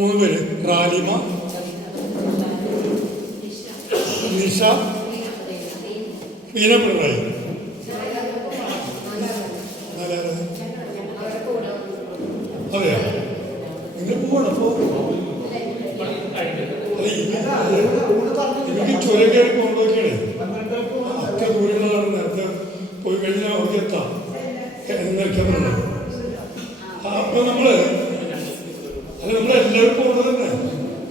മൂന്ന് പേര് റാലിമ, നിഷ, മീന പിണറായി. അതെയോ? നിങ്ങൾ പോകണം. അപ്പോൾ എനിക്ക് ചുരം കയറി പോകുമ്പോഴൊക്കെയാണ് അത്ര ദൂരങ്ങളാണ്. നേരത്തെ പോയി കഴിഞ്ഞാൽ അവർക്ക് എത്താം എന്നൊക്കെയാണ്. അപ്പോൾ നമ്മളെല്ലാവരും പോകുന്നത് തന്നെ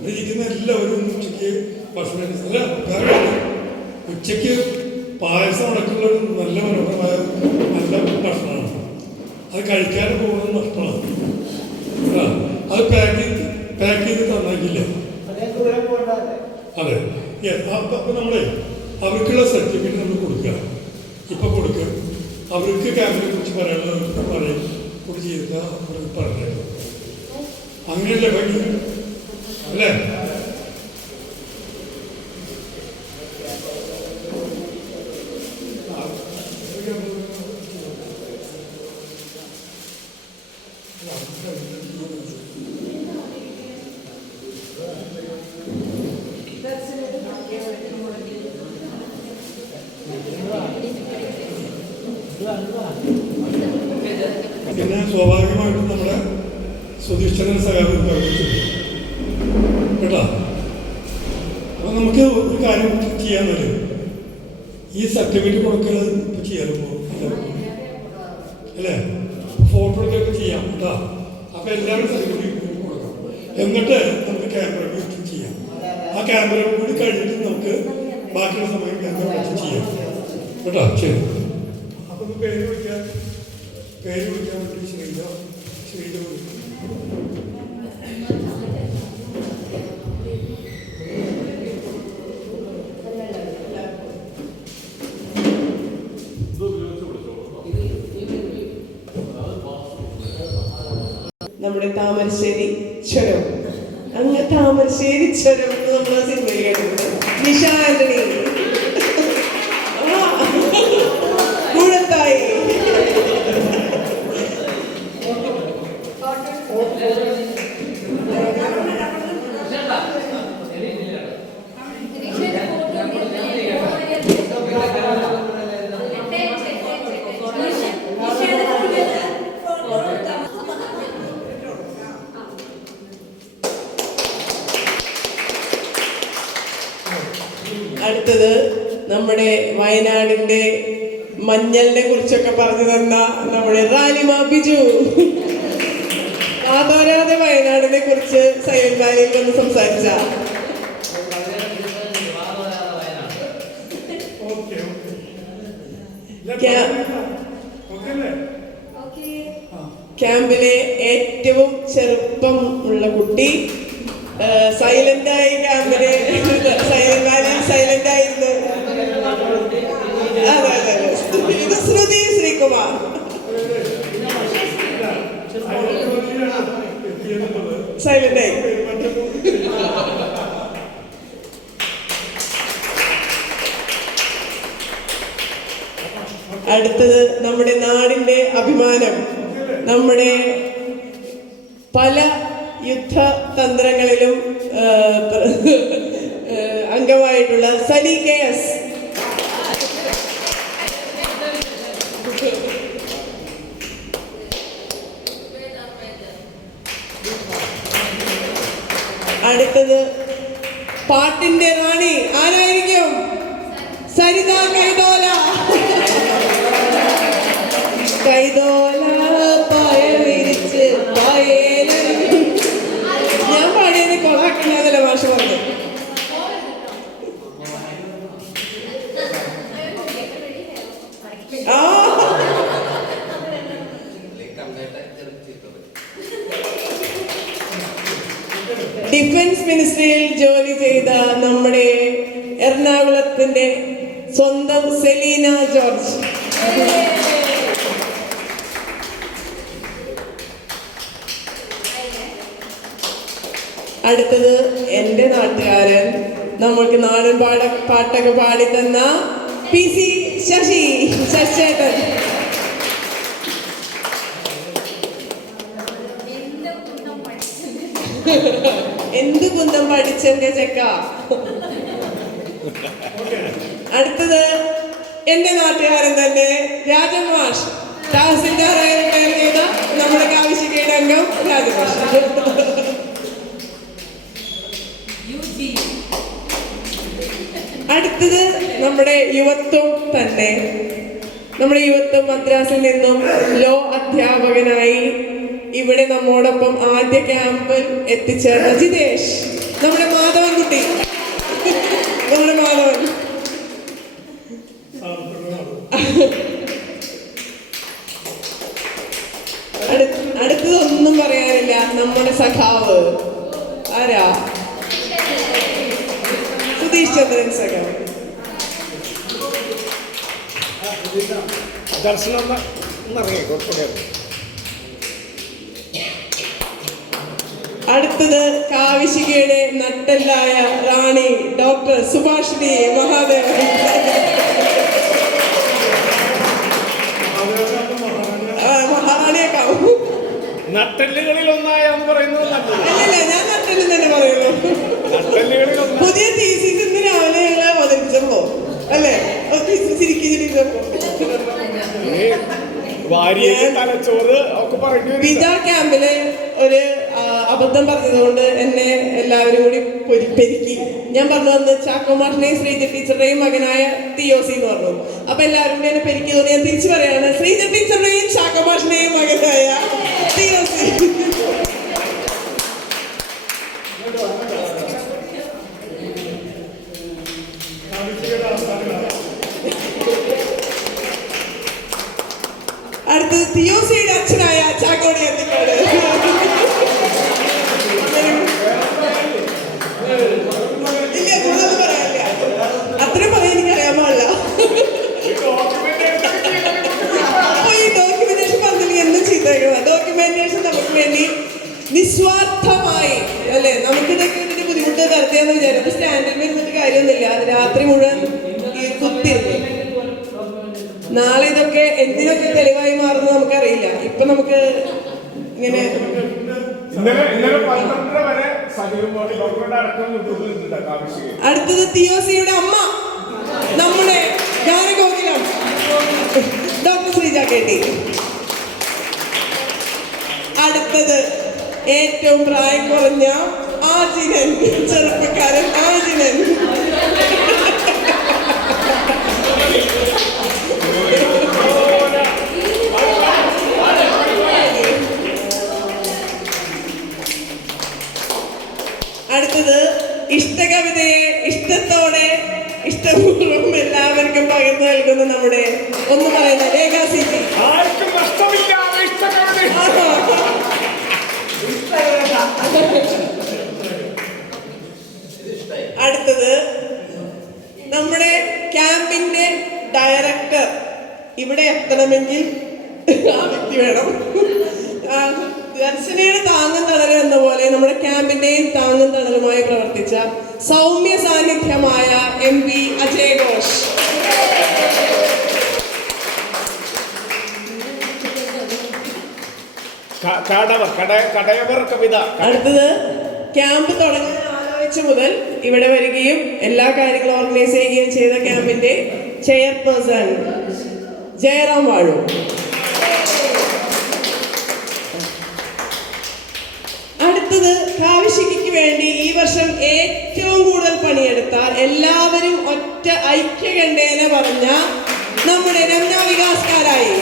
ഇരിക്കുന്ന എല്ലാവരും ഉച്ചയ്ക്ക് ഭക്ഷണം അല്ല കാരണം ഉച്ചയ്ക്ക് പായസം അടക്കമുള്ള നല്ല മനോഹരമായ നല്ല ഭക്ഷണമാണ്. അത് കഴിക്കാതെ പോകുന്നത് നഷ്ടമാണ്. അത് പാക്ക് ചെയ്ത് തന്നാക്കില്ല. അതെ. അപ്പം നമ്മളെ അവർക്കുള്ള സർട്ടിഫിക്കറ്റ് നമ്മൾ കൊടുക്കുക. ഇപ്പം കൊടുക്കുക. അവർക്ക് ക്യാമ്പിനെ കുറിച്ച് പറയാനുള്ളത് പറയും കൂടി ചെയ്താൽ പറഞ്ഞേക്കും. അങ്ങനെയല്ലേ ഭംഗി അല്ലേ? പിന്നെ സ്വാഭാവികമായിട്ടും നമ്മുടെ സുധീഷ്ഠന സഹായം കേട്ടോ. അപ്പം നമുക്ക് ഒരു കാര്യം ചെയ്യാന്നല്ലേ, ഈ സർട്ടിഫിക്കറ്റ് കൊടുക്കുന്നത് ഇപ്പം ചെയ്യാലോ അല്ലേ? ഫോട്ടോ എടുക്കൊക്കെ ചെയ്യാം കേട്ടോ. അപ്പം എല്ലാവരും സർട്ടിഫിക്കറ്റ് കൊടുക്കാം. എന്നിട്ട് നമുക്ക് ക്യാമറ വെച്ച് ചെയ്യാം. ആ ക്യാമറ കൂടി കഴിഞ്ഞിട്ട് നമുക്ക് ബാക്കിയുള്ള സമയം ക്യാമറ വെച്ച് ചെയ്യാം കേട്ടോ. ശരി. അപ്പം പേര് വിളിക്കാൻ വേണ്ടി ശ്രീധ നമ്മുടെ താമരശ്ശേരി ചുരം, അങ്ങ് താമരശ്ശേരി ചുരം നമ്മുടെ സിനിമയിൽ കേട്ടിട്ടുണ്ട്. നിഷ ആന്റണി കൂടത്തായി. അടുത്തത് നമ്മുടെ വയനാടിന്റെ മഞ്ഞളിനെ കുറിച്ചൊക്കെ പറഞ്ഞു തന്ന നമ്മുടെ റാലിമ ബിജു. ആദോരാതെ വയനാടിനെ കുറിച്ച് സൈലന്റ് വാലിയിൽ വന്ന് സംസാരിച്ച ക്യാമ്പിലെ ഏറ്റവും ചെറുപ്പം ഉള്ള കുട്ടി, സൈലന്റായി ക്യാമ്പിലെ സൈലന്റ് വാലിയിൽ സൈലന്റ് ആയിരുന്നു. അതെ അതെ, ഇത് ശ്രുതി ശ്രീകുമാർ. സൈലന്റായി. അടുത്തത് നമ്മുടെ നാടിന്റെ അഭിമാനം, നമ്മുടെ പല യുദ്ധതന്ത്രങ്ങളിലും അംഗമായിട്ടുള്ള സലി KS. അടുത്തത് പാട്ടിന്റെ റാണി ആരായിരിക്കും? സരിത കൈതോല. കൈതോല പായ വിരിച്ച് ഞാൻ പാടിയത് കൊളാക്കണതല്ല ഭാഷ പറഞ്ഞു. ഡിഫൻസ് മിനിസ്ട്രിയിൽ ജോലി ചെയ്ത നമ്മുടെ എറണാകുളത്തിന്റെ സ്വന്തം സെലീന ജോർജ്. അടുത്തത് എൻ്റെ നാട്ടുകാരൻ, നമ്മൾക്ക് നാടൻ പാട്ടൊക്കെ പാടിത്തന്ന PC ശശിചേട്ടൻ. എന്ത് കുന്തം പഠിച്ചെന്റെ ചെക്ക. അടുത്തത് എന്റെ നാട്ടുകാരൻ തന്നെ രാജമാഷ്, തഹസിൽദാറായി റിട്ടയർ ചെയ്ത നമ്മുടെ കാവിശികയുടെ അംഗം രാജമാഷ്. അടുത്തത് നമ്മുടെ യുവത്വം തന്നെ. നമ്മുടെ യുവത്വം മദ്രാസിൽ നിന്നും ലോ അധ്യാപകനായി ഇവിടെ നമ്മോടൊപ്പം ആദ്യ ക്യാമ്പിൽ എത്തിച്ചേർന്ന ജിതേഷ്, നമ്മുടെ മാധവൻ കുട്ടി. നമ്മുടെ മാധവൻ. അടുത്തതൊന്നും പറയാനില്ല, നമ്മുടെ സഖാവ് ആരാ? സുധീഷ് ചന്ദ്രൻ സഖാവ്. അടുത്തത് കാവിശികയുടെ നട്ടെല്ലായ റാണി ഡോക്ടർ സുഭാഷിണി മഹാദേവൻ. മഹാറാണിയേക്കാവും. നട്ടെല്ലുകളിൽ ഒന്നായെന്ന് പറയുന്നത് അല്ലല്ല, ഞാൻ നട്ടെല്ല് തന്നെ പറയുള്ളൂ. പുതിയ തീസിസ് ഇന്ന് രാവിലെ ഞങ്ങൾ അവതരിപ്പിച്ചപ്പോ അല്ലേ, ചിരിക്കിച്ചിരിക്കപ്പോ തലച്ചോറ് ഒക്കെ പറഞ്ഞു. പിത ക്യാമ്പില് ഒരു അബദ്ധം പറഞ്ഞതുകൊണ്ട് എന്നെ എല്ലാവരും കൂടി പെരുക്കി. ഞാൻ പറഞ്ഞു വന്ന് ചാക്കോ മാഷിനെയും ശ്രീജ ടീച്ചറുടെയും മകനായ തിയോസി എന്ന് പറഞ്ഞു. അപ്പൊ എല്ലാവരും കൂടി എന്നെ പെരുക്കി തോന്നി. ഞാൻ തിരിച്ചു പറയാണ്, ശ്രീജ ടീച്ചറുടെയും ചാക്കോ മാഷിനെയും മകനായ തിയോസി. അടുത്തത് തിയോസിയുടെ അച്ഛനായ ചാക്കോടി എത്തിക്കാട്. ഇല്ല, കൂടുതൽ പറയാനില്ല. അത്രയും പറയാൻ എനിക്ക് അറിയാൻ പാടില്ല. അപ്പൊ ഈ ഡോക്യുമെന്റേഷൻ പറഞ്ഞില്ലെങ്കിൽ എന്തും ചെയ്തേക്കണം. ഡോക്യുമെന്റേഷൻ നമുക്ക് വേണ്ടി നിസ്വാർത്ഥമായി അല്ലേ, നമുക്കിതൊക്കെ ഇതിന്റെ ബുദ്ധിമുട്ട് വെറുതെയാന്ന് വിചാരിക്കും. സ്റ്റാൻഡിൽ വരുന്നിട്ട് കാര്യമൊന്നുമില്ല. രാത്രി മുഴുവൻ ഈ കുത്തിരുന്നു. നാളെ ഇതൊക്കെ എന്തിനൊക്കെ തെളിവായി മാറുന്നത് നമുക്കറിയില്ല. ഇപ്പൊ നമുക്ക് ഇങ്ങനെ അടുത്തത് തിയോസിയുടെ അമ്മ, നമ്മുടെ ഗാനഗോകുലം ഡോക്ടർ ശ്രീജ കേട്ടി. അടുത്തത് ഏറ്റവും പ്രായം കുറഞ്ഞ ആജിനൻ, ചെറുപ്പക്കാരൻ ആജിനൻ. അടുത്തത് ഇഷ്ടകവിതയെ ഇഷ്ടത്തോടെ ഇഷ്ടപൂർവ്വം എല്ലാവർക്കും പകർന്നു നൽകുന്ന നമ്മുടെ ഒന്ന് പറയുന്ന രേഖാ സിജി. അടുത്തത് നമ്മുടെ ക്യാമ്പിന്റെ ഡയറക്ടർ. ഇവിടെ എത്തണമെങ്കിൽ ആ വ്യക്തി വേണം. ദർശനയുടെ താങ്ങും തണലും എന്ന പോലെ നമ്മുടെ ക്യാമ്പിന്റെയും താങ്ങും തണലുമായി പ്രവർത്തിച്ച സൗമ്യ സാന്നിധ്യമായ MP അജയ് ഘോഷ്. അടുത്തത് ക്യാമ്പ് തുടങ്ങാൻ ആലോചിച്ച മുതൽ ഇവിടെ വരികയും എല്ലാ കാര്യങ്ങളും ഓർഗനൈസ് ചെയ്യുകയും ചെയ്ത ക്യാമ്പിന്റെ ചെയർപേഴ്സൺ ജയറാം വാഴു. അടുത്തത് കാവിശിക്ക് വേണ്ടി ഈ വർഷം ഏറ്റവും കൂടുതൽ പണിയെടുത്ത, എല്ലാവരും ഒറ്റ ഐക്യകണ്ഠേന പറഞ്ഞ നമ്മുടെ രമ്യ വികാസ്കാരായി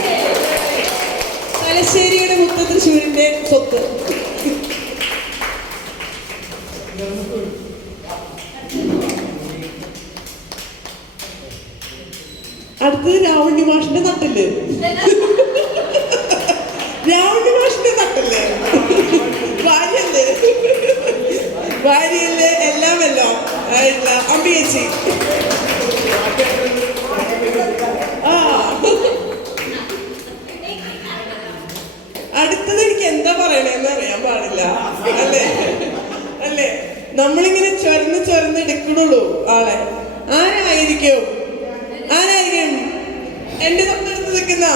തലശ്ശേരിയുടെ മുത്ത തൃശ്ശൂരിന്റെ സ്വത്ത്. അടുത്തത് രാവണി മാഷിന്റെ നട്ടില്. രാവണി മാഷിന്റെ നട്ടല്ലേ, ഭാര്യയല്ലേ, ഭാര്യയല്ലേ, എല്ലാമല്ലോ അമ്പിയേച്ചി. അടുത്തത് എനിക്ക് എന്താ പറയണേന്ന് അറിയാൻ പാടില്ല അല്ലേ, അല്ലേ? നമ്മളിങ്ങനെ ചൊരന്ന് എടുക്കണുള്ളൂ ആളെ. ആരായിരിക്കും എന്റെ തൊട്ടടുത്ത് നിൽക്കുന്ന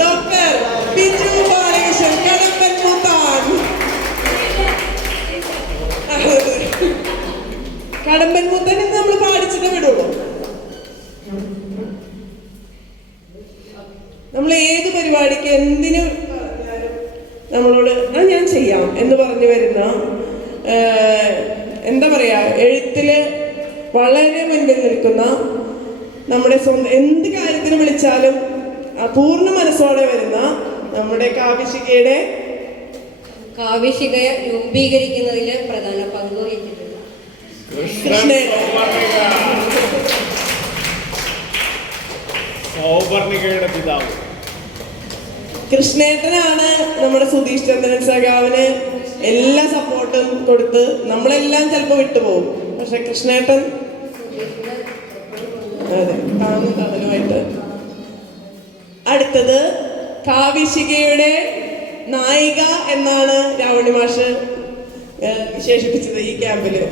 ഡോക്ടർ ബിജു ബാലകൃഷ്ണൻ കടപ്പൻ മൂത്താൻ. കടമ്പൻ മുത്തൻ എന്ന് നമ്മൾ പാടിച്ചിട്ട് വിടുള്ളൂ. നമ്മൾ ഏത് പരിപാടിക്ക് എന്തിനു പറഞ്ഞാലും നമ്മളോട് ഞാൻ ചെയ്യാം എന്ന് പറഞ്ഞു വരുന്ന, എന്താ പറയാ, എഴുത്തില് വളരെ മുൻപിൽ നിൽക്കുന്ന, നമ്മുടെ സ്വന്തം എന്ത് കാര്യത്തിന് വിളിച്ചാലും പൂർണ്ണ മനസ്സോടെ വരുന്ന നമ്മുടെ കാവ്യശികയെ രൂപീകരിക്കുന്നതിൽ പ്രധാന പങ്ക് വഹിച്ചിട്ടുണ്ട്. സൗവർണികയുടെ പിതാവ് കൃഷ്ണേട്ടനാണ് നമ്മുടെ സുധീഷ് ചന്ദ്രൻ സഖാവിന് എല്ലാ സപ്പോർട്ടും കൊടുത്ത്. നമ്മളെല്ലാം ചിലപ്പോൾ വിട്ടുപോകും, പക്ഷെ കൃഷ്ണേട്ടൻ അതെ താങ്ങും തണലുമായിട്ട്. അടുത്തത് കാവ്യശികയുടെ നായിക എന്നാണ് രാവണി മാഷ് വിശേഷിപ്പിച്ചത് ഈ ക്യാമ്പില്.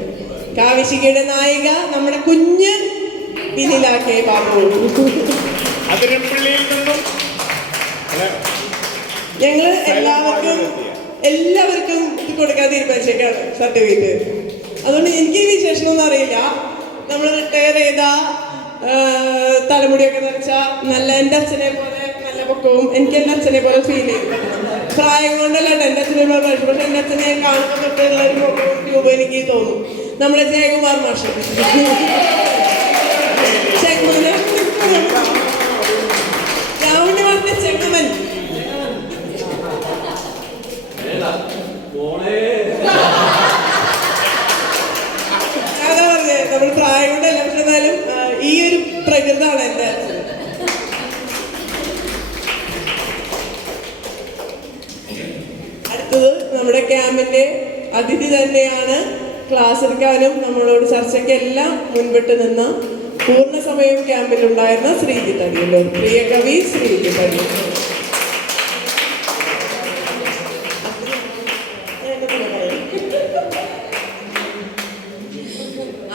കാവ്യശികയുടെ നായിക നമ്മുടെ കുഞ്ഞ് പിന്നിലാക്കേ ബാബു. അതിരപ്പള്ളിയിൽ നിന്നും ഞങ്ങള് എല്ലാവർക്കും ഇത് കൊടുക്കാൻ തീരുമാനിച്ചേക്കാണ് സർട്ടിഫിക്കറ്റ്. അതുകൊണ്ട് എനിക്ക് ഈ വിശേഷമൊന്നും അറിയില്ല. നമ്മൾ റിട്ടയർ ചെയ്ത തലമുടിയൊക്കെ നിറച്ച നല്ല എൻ്റെ അച്ഛനെ പോലെ നല്ല പൊക്കവും എനിക്ക് എൻ്റെ അച്ഛനെ പോലെ ഫീൽ ചെയ്യും. പ്രായം കൊണ്ടല്ല എൻ്റെ അച്ഛനെ പോലെ പക്ഷെ എൻ്റെ അച്ഛനെ കാണുമ്പോൾ തൊട്ടുള്ള ഒരു പൊക്കവും രൂപം എനിക്ക് തോന്നും. നമ്മുടെ ജയകുമാർ മാഷ് രാവണി മാഷിന്റെ ചെങ്ങമൻ. അതാ പറഞ്ഞേ, നമ്മൾ പ്രായം കൊണ്ടല്ല പക്ഷെ എന്നാലും ഈ ഒരു പ്രകൃതമാണ് എൻ്റെ അച്ഛൻ. അടുത്തത് നമ്മുടെ ക്യാമ്പിന്റെ അതിഥി തന്നെയാണ്. ക്ലാസ് എടുക്കാനും നമ്മളോട് ചർച്ചയ്ക്കെല്ലാം മുൻപിട്ട് നിന്ന പൂർണ്ണ സമയം ക്യാമ്പിലുണ്ടായിരുന്ന ശ്രീജിത്ത് അടിയല്ലോ, പ്രിയ കവി ശ്രീജിത്ത് അടിയല്ലോ.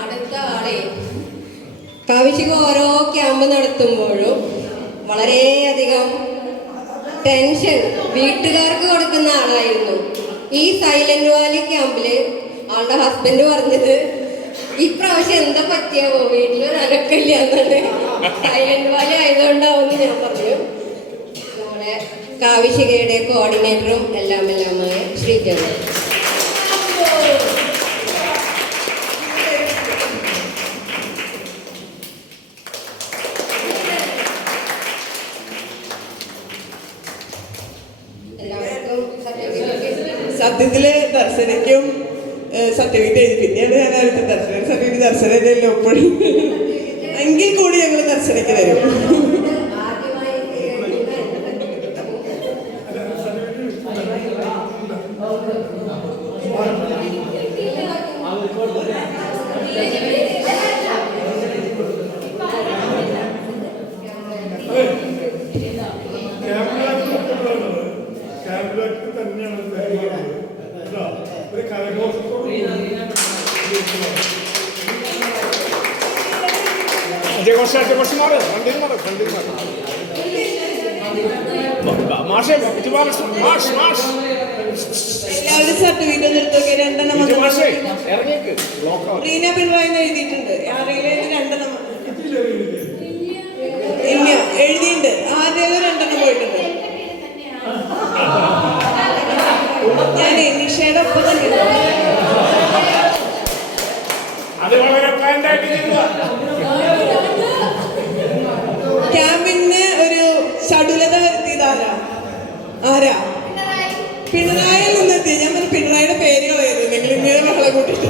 അടുത്ത ആളെ കാവ്യശിക ഓരോ ക്യാമ്പ് നടത്തുമ്പോഴും വളരെയധികം ടെൻഷൻ വീട്ടുകാർക്ക് കൊടുക്കുന്ന ആളായിരുന്നു. ഈ സൈലന്റ് വാലി ക്യാമ്പില് ആളുടെ ഹസ്ബൻഡ് പറഞ്ഞത് ഇപ്രാവശ്യം എന്താ പറ്റിയാവോ വീട്ടിലൊരു അനക്കില്ല എന്നാണ്. സൈലന്റ് വാലി ആയതുകൊണ്ടാവുമെന്ന് ഞാൻ പറഞ്ഞു. നമ്മുടെ കാവ്യശികയുടെ കോർഡിനേറ്ററും എല്ലാമായ ശ്രീജൻ. സത്യത്തില് ദർശനയ്ക്കും സർട്ടിഫിക്കറ്റ് എഴുതി. പിന്നെയാണ് ഞാൻ അടുത്ത ദർശന സർട്ടിഫിക്കറ്റ് ദർശനല്ലോ എപ്പോഴും. എങ്കിൽ കൂടി ഞങ്ങൾ ദർശനയ്ക്ക് തരും. എല്ലാവരും സർട്ടിഫിക്കറ്റ് എടുത്തൊക്കെ 2 എണ്ണം റീന പിണറായി എഴുതിയിട്ടുണ്ട്. ആരെങ്കിലും 2 എണ്ണം ഇല്ല എഴുതിയിട്ടുണ്ട്. ആരെങ്കിലും 2 എണ്ണം പോയിട്ടുണ്ട്. ഞാൻ നിഷയുടെ ഒപ്പം തന്നെ ക്യാമ്പിന് ഒരു ചടുലത വരുത്തിയതാരാ? ആരാ? പിണറായിൽ നിന്നെത്തി. ഞാൻ പറഞ്ഞു പിണറായിയുടെ പേര് കളയരുത്, നിങ്ങൾ ഇങ്ങനെ ബഹളം കൂട്ടിട്ട്.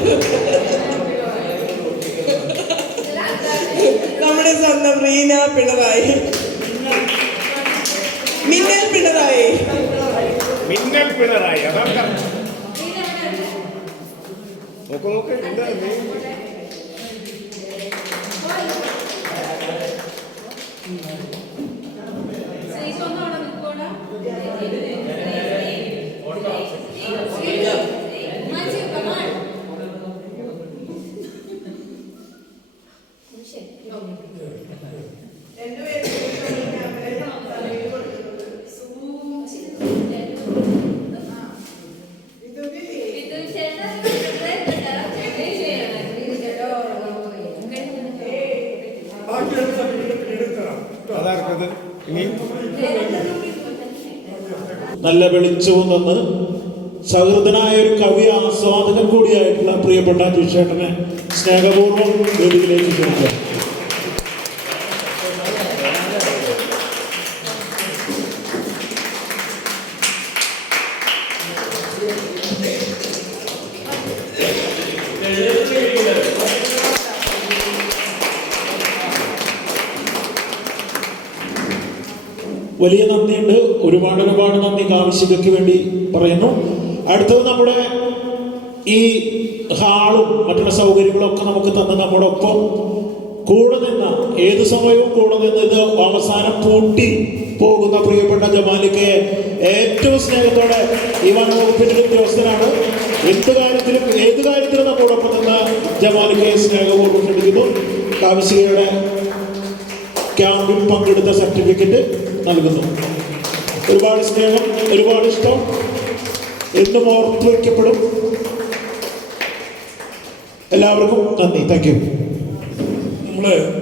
നമ്മുടെ സ്വന്തം റീന പിണറായി, മിന്നൽ പിണറായി. അതൊക്കെ നോക്ക് അതാർക്കത് ഇനി നല്ല വെളിച്ചവും തന്ന് സഹൃദനായ ഒരു കവി ആസ്വാദകൻ കൂടിയായിട്ടുള്ള പ്രിയപ്പെട്ട ജിഷേട്ടനെ സ്നേഹപൂർവ്വം വേദിയിലേക്ക് ക്ഷണിക്കാം. വലിയ നന്ദിയുണ്ട്. ഒരുപാട് നന്ദി കാവിശികയ്ക്ക് വേണ്ടി പറയുന്നു. അടുത്തത് നമ്മുടെ ഈ ഹാളും മറ്റുള്ള സൗകര്യങ്ങളും ഒക്കെ നമുക്ക് തന്ന് നമ്മുടെ ഒപ്പം കൂടെ നിന്ന ഏത് സമയവും കൂടെ നിന്ന് ഇത് അവസാനം പൂട്ടി പോകുന്ന പ്രിയപ്പെട്ട ജമാലിക്കയെ ഏറ്റവും സ്നേഹത്തോടെ ഈ വനവകുപ്പിന്റെ ഉദ്യോഗസ്ഥനാണ്. ഏത് കാര്യത്തിലും നമ്മോടൊപ്പം നിന്ന് ജമാലിക്കയെ സ്നേഹപൂർവ്വം ക്ഷണിക്കുന്നു. കാവിശികയുടെ ക്യാമ്പിൽ പങ്കെടുത്ത സർട്ടിഫിക്കറ്റ് നൽകുന്നു. ഒരുപാട് സ്നേഹം, ഒരുപാട് ഇഷ്ടം എന്നും ഓർത്തു വയ്ക്കപ്പെടും. എല്ലാവർക്കും നന്ദി. Thank you. നമ്മള്